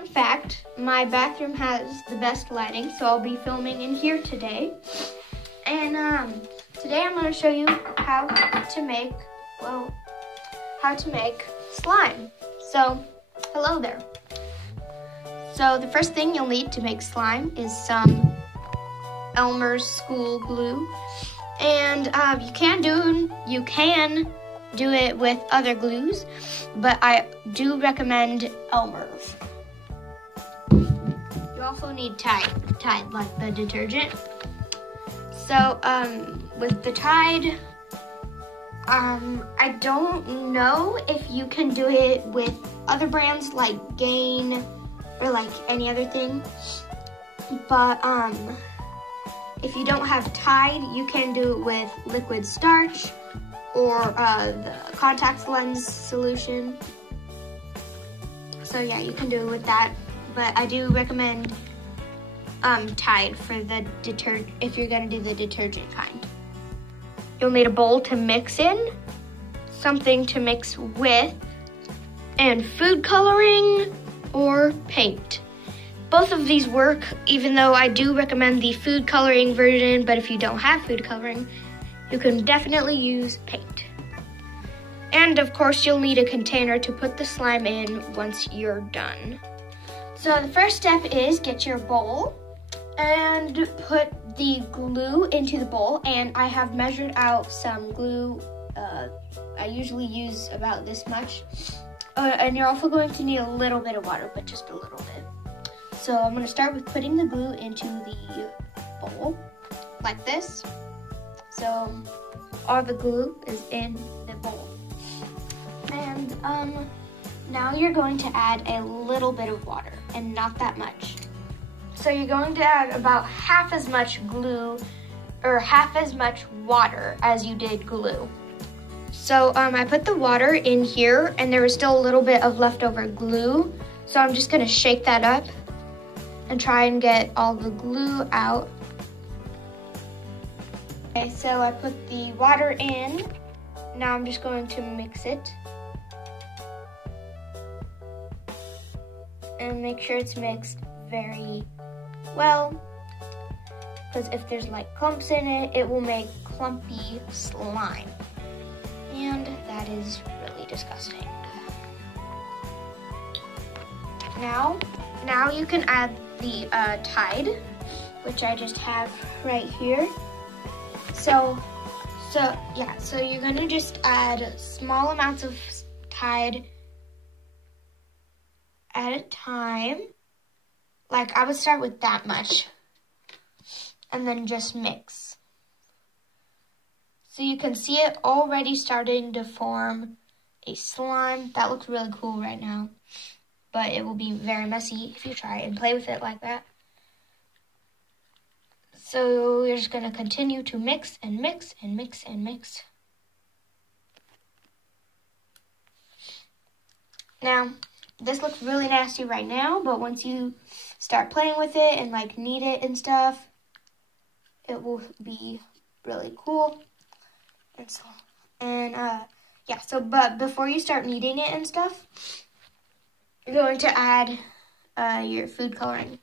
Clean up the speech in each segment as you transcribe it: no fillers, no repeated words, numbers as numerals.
Fun fact, my bathroom has the best lighting, so I'll be filming in here today. And today I'm going to show you how to make slime. So, hello there. So the first thing you'll need to make slime is some Elmer's school glue. And you can do it with other glues, but I do recommend Elmer's. You also need Tide like the detergent. So with the Tide, I don't know if you can do it with other brands like Gain or like any other thing, but if you don't have Tide, you can do it with liquid starch or the contact lens solution. So yeah, you can do it with that, but I do recommend Tide for the detergent if you're gonna do the detergent kind. You'll need a bowl to mix in, something to mix with, and food coloring or paint. Both of these work, even though I do recommend the food coloring version, but if you don't have food coloring, you can definitely use paint. And of course, you'll need a container to put the slime in once you're done. So the first step is get your bowl and put the glue into the bowl. And I have measured out some glue. I usually use about this much. And you're also going to need a little bit of water, but just a little bit. So I'm gonna start with putting the glue into the bowl, like this. So all the glue is in the bowl. And now you're going to add a little bit of water, and not that much. So you're going to add about half as much glue, or half as much water as you did glue. So I put the water in here, and there was still a little bit of leftover glue. So I'm just gonna shake that up and try and get all the glue out. Okay, so I put the water in. Now I'm just going to mix it. And make sure it's mixed very well, because if there's like clumps in it, it will make clumpy slime. And that is really disgusting. Now you can add the Tide, which I just have right here. So you're gonna just add small amounts of Tide at a time. Like I would start with that much and then just mix. So you can see it already starting to form a slime. That looks really cool right now, but it will be very messy if you try and play with it like that. So you're just gonna continue to mix and mix and mix and mix. Now, this looks really nasty right now, but once you start playing with it and like knead it and stuff, it will be really cool. But before you start kneading it and stuff, you're going to add your food coloring.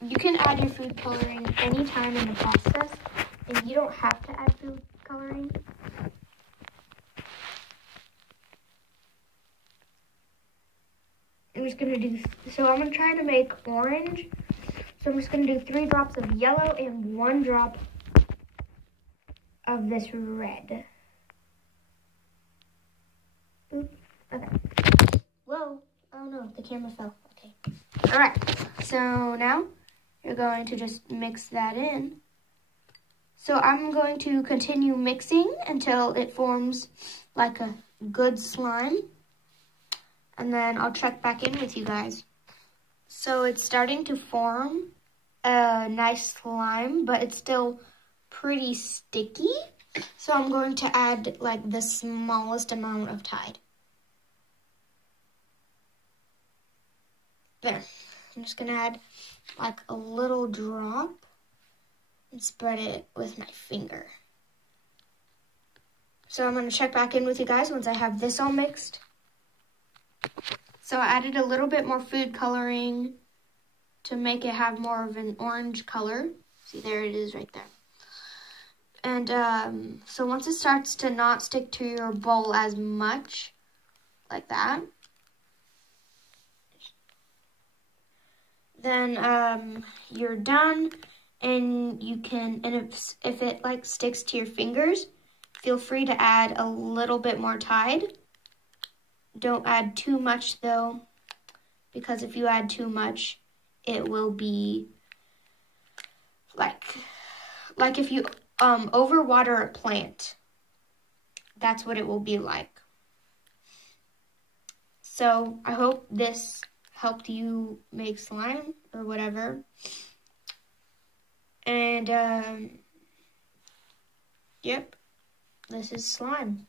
You can add your food coloring anytime in the process, and you don't have to add food coloring. I'm gonna try to make orange. So I'm just gonna do 3 drops of yellow and 1 drop of this red. Oop, okay. Whoa, oh no, the camera fell, okay. All right, so now you're going to just mix that in. So I'm going to continue mixing until it forms like a good slime. And then I'll check back in with you guys. So it's starting to form a nice slime, but it's still pretty sticky. So I'm going to add like the smallest amount of Tide. There. I'm just gonna add like a little drop and spread it with my finger. So I'm gonna check back in with you guys once I have this all mixed. So I added a little bit more food coloring to make it have more of an orange color. See, there it is right there. And so once it starts to not stick to your bowl as much, like that, then you're done. And you can, and if it like sticks to your fingers, feel free to add a little bit more Tide. Don't add too much though, because if you add too much, it will be like if you overwater a plant. That's what it will be like. So I hope this helped you make slime or whatever. And yep, this is slime.